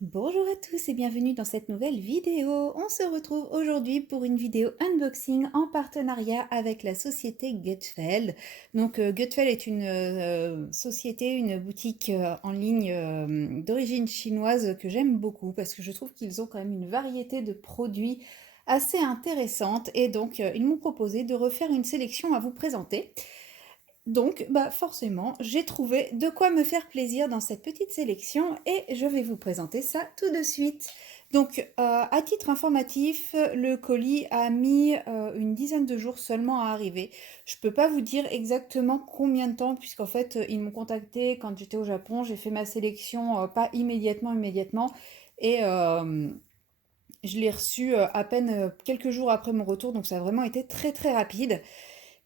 Bonjour à tous et bienvenue dans cette nouvelle vidéo. On se retrouve aujourd'hui pour une vidéo unboxing en partenariat avec la société Gutfeld. Donc Gutfeld est une société, une boutique en ligne d'origine chinoise que j'aime beaucoup parce que je trouve qu'ils ont quand même une variété de produits assez intéressante et donc ils m'ont proposé de refaire une sélection à vous présenter. Donc, forcément, j'ai trouvé de quoi me faire plaisir dans cette petite sélection et je vais vous présenter ça tout de suite. Donc, à titre informatif, le colis a mis une dizaine de jours seulement à arriver. Je peux pas vous dire exactement combien de temps, puisqu'en fait, ils m'ont contacté quand j'étais au Japon. J'ai fait ma sélection pas immédiatement, et je l'ai reçu à peine quelques jours après mon retour, donc ça a vraiment été très très rapide.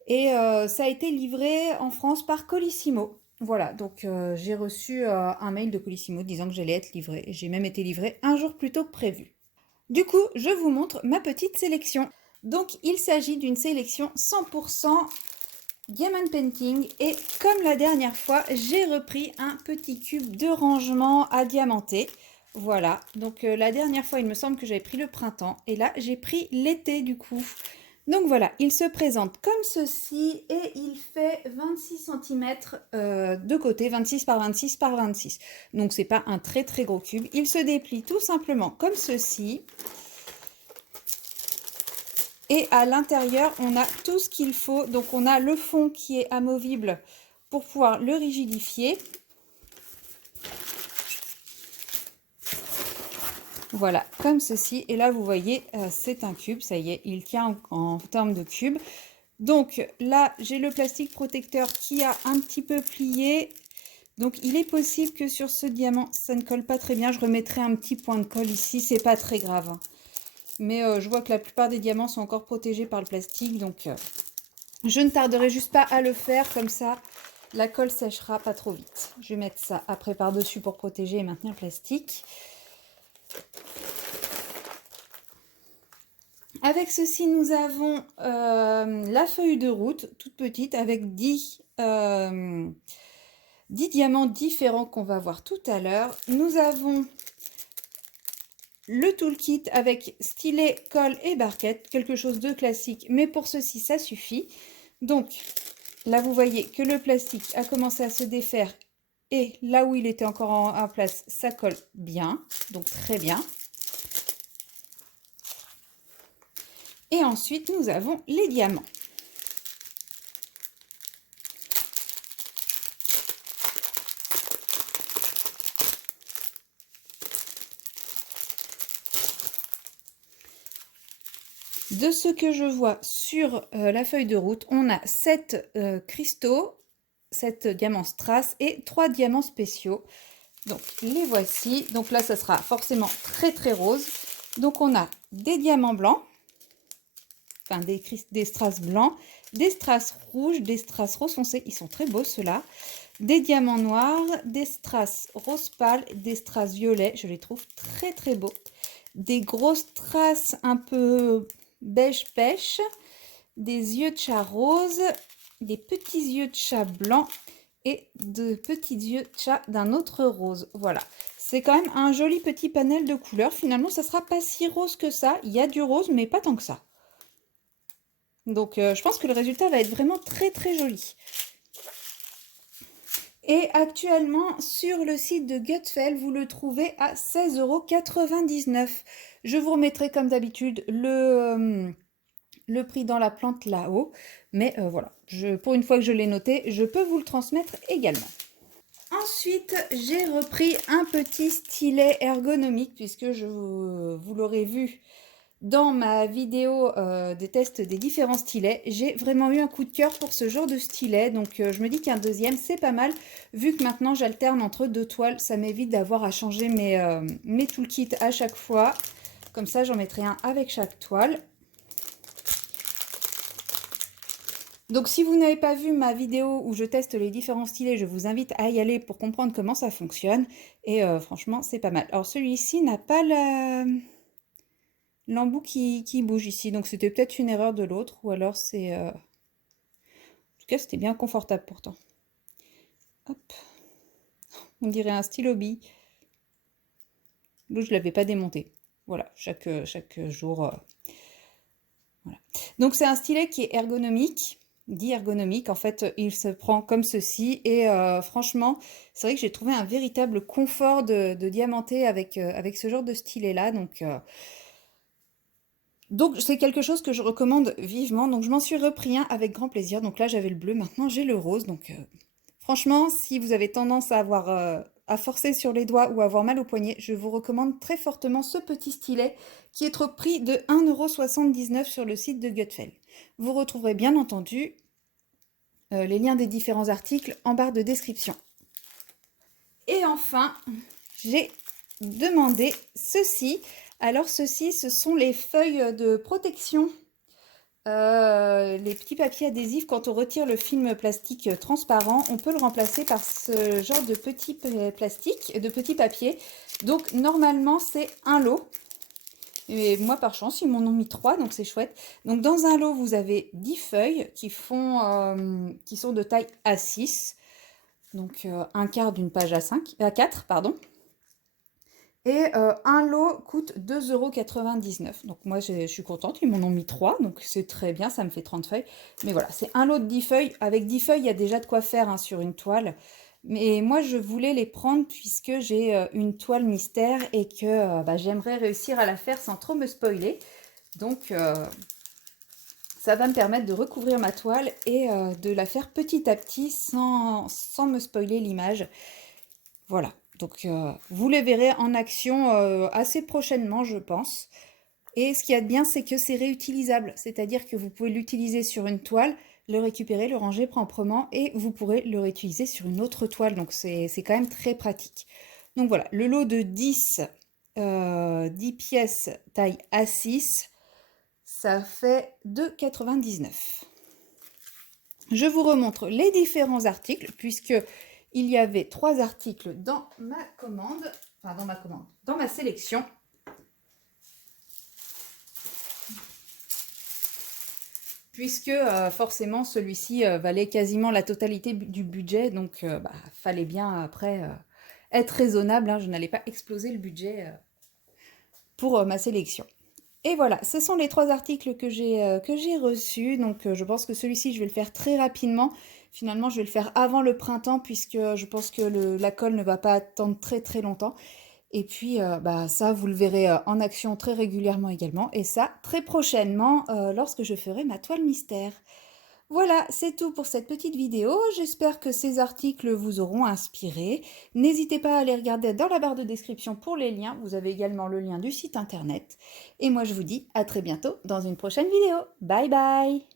Et ça a été livré en France par Colissimo. Voilà, donc j'ai reçu un mail de Colissimo disant que j'allais être livré. J'ai même été livré un jour plus tôt que prévu. Du coup, je vous montre ma petite sélection. Donc, il s'agit d'une sélection 100% Diamond Painting. Et comme la dernière fois, j'ai repris un petit cube de rangement à diamanter. Voilà, donc la dernière fois, il me semble que j'avais pris le printemps. Et là, j'ai pris l'été du coup. Donc voilà, il se présente comme ceci et il fait 26 cm de côté, 26 par 26 par 26. Donc c'est pas un très très gros cube. Il se déplie tout simplement comme ceci. Et à l'intérieur, on a tout ce qu'il faut. Donc on a le fond qui est amovible pour pouvoir le rigidifier. Voilà, comme ceci. Et là, vous voyez, c'est un cube. Ça y est, il tient en forme de cube. Donc là, j'ai le plastique protecteur qui a un petit peu plié. Donc il est possible que sur ce diamant, ça ne colle pas très bien. Je remettrai un petit point de colle ici, c'est pas très grave, hein. Mais je vois que la plupart des diamants sont encore protégés par le plastique. Donc je ne tarderai juste pas à le faire, comme ça la colle séchera pas trop vite. Je vais mettre ça après par-dessus pour protéger et maintenir le plastique. Avec ceci, nous avons la feuille de route, toute petite, avec 10 diamants différents qu'on va voir tout à l'heure. Nous avons le toolkit avec stylet, colle et barquette, quelque chose de classique, mais pour ceci, ça suffit. Donc, là, vous voyez que le plastique a commencé à se défaire et là où il était encore en place, ça colle bien, donc très bien. Et ensuite, nous avons les diamants. De ce que je vois sur la feuille de route, on a 7 cristaux, 7 diamants strass et 3 diamants spéciaux. Donc les voici. Donc là, ça sera forcément très très rose. Donc on a des diamants blancs, enfin des strass blancs, des strass rouges, des strass rose foncé. Ils sont très beaux ceux-là. Des diamants noirs, des strass rose pâle, des strass violets. Je les trouve très très beaux. Des gros strass un peu beige pêche, des yeux de chat rose, des petits yeux de chat blanc et de petits yeux de chat d'un autre rose. Voilà, c'est quand même un joli petit panel de couleurs. Finalement, ça sera pas si rose que ça. Il y a du rose, mais pas tant que ça. Donc, je pense que le résultat va être vraiment très très joli. Et actuellement, sur le site de Gutfeld, vous le trouvez à 16,99 €. Je vous remettrai comme d'habitude le prix dans la plante là-haut. Mais voilà, pour une fois que je l'ai noté, je peux vous le transmettre également. Ensuite, j'ai repris un petit stylet ergonomique puisque vous l'aurez vu dans ma vidéo des tests des différents stylets. J'ai vraiment eu un coup de cœur pour ce genre de stylet. Donc je me dis qu'un deuxième, c'est pas mal. Vu que maintenant j'alterne entre 2 toiles, ça m'évite d'avoir à changer mes toolkits à chaque fois. Comme ça, j'en mettrai un avec chaque toile. Donc si vous n'avez pas vu ma vidéo où je teste les différents stylets, je vous invite à y aller pour comprendre comment ça fonctionne. Et franchement, c'est pas mal. Alors celui-ci n'a pas l'embout qui bouge ici. Donc c'était peut-être une erreur de l'autre. Ou alors c'est... En tout cas, c'était bien confortable pourtant. Hop. On dirait un stylo bille. L'autre, je ne l'avais pas démonté. Voilà, chaque jour. Voilà. Donc c'est un stylet qui est ergonomique, dit ergonomique. En fait, il se prend comme ceci. Et franchement, c'est vrai que j'ai trouvé un véritable confort de diamanter avec ce genre de stylet-là. Donc c'est quelque chose que je recommande vivement. Donc je m'en suis repris un avec grand plaisir. Donc là j'avais le bleu, maintenant j'ai le rose. Donc franchement, si vous avez tendance à avoir à forcer sur les doigts ou à avoir mal au poignet, je vous recommande très fortement ce petit stylet qui est au prix de 1,79 € sur le site de Gutfeld. Vous retrouverez bien entendu les liens des différents articles en barre de description. Et enfin, j'ai demandé ceci. Alors ceci, ce sont les feuilles de protection, les petits papiers adhésifs. Quand on retire le film plastique transparent, on peut le remplacer par ce genre de petits plastiques, de petits papiers. Donc normalement c'est un lot. Et moi par chance ils m'en ont mis 3, donc c'est chouette. Donc dans un lot vous avez 10 feuilles qui sont de taille A6. Donc un quart d'une page A4, pardon. Et un lot coûte 2,99 €. Donc moi je suis contente, ils m'en ont mis 3, donc c'est très bien, ça me fait 30 feuilles. Mais voilà, c'est un lot de 10 feuilles. Avec 10 feuilles, il y a déjà de quoi faire hein, sur une toile. Mais moi je voulais les prendre puisque j'ai une toile mystère et que j'aimerais réussir à la faire sans trop me spoiler. Donc ça va me permettre de recouvrir ma toile et de la faire petit à petit sans me spoiler l'image. Voilà. Donc, vous les verrez en action assez prochainement, je pense. Et ce qu'il y a de bien, c'est que c'est réutilisable. C'est-à-dire que vous pouvez l'utiliser sur une toile, le récupérer, le ranger proprement, et vous pourrez le réutiliser sur une autre toile. Donc, c'est quand même très pratique. Donc voilà, le lot de 10 pièces taille A6, ça fait 2,99 €. Je vous remontre les différents articles, puisque il y avait 3 articles dans ma commande, enfin dans ma sélection. Puisque forcément celui-ci valait quasiment la totalité du budget, donc fallait bien après être raisonnable, hein, je n'allais pas exploser le budget pour ma sélection. Et voilà, ce sont les 3 articles que j'ai reçus. Donc je pense que celui-ci, je vais le faire très rapidement. Finalement, je vais le faire avant le printemps puisque je pense que la colle ne va pas attendre très très longtemps. Et puis ça, vous le verrez en action très régulièrement également. Et ça, très prochainement, lorsque je ferai ma toile mystère. Voilà, c'est tout pour cette petite vidéo. J'espère que ces articles vous auront inspiré. N'hésitez pas à aller regarder dans la barre de description pour les liens. Vous avez également le lien du site internet. Et moi, je vous dis à très bientôt dans une prochaine vidéo. Bye bye!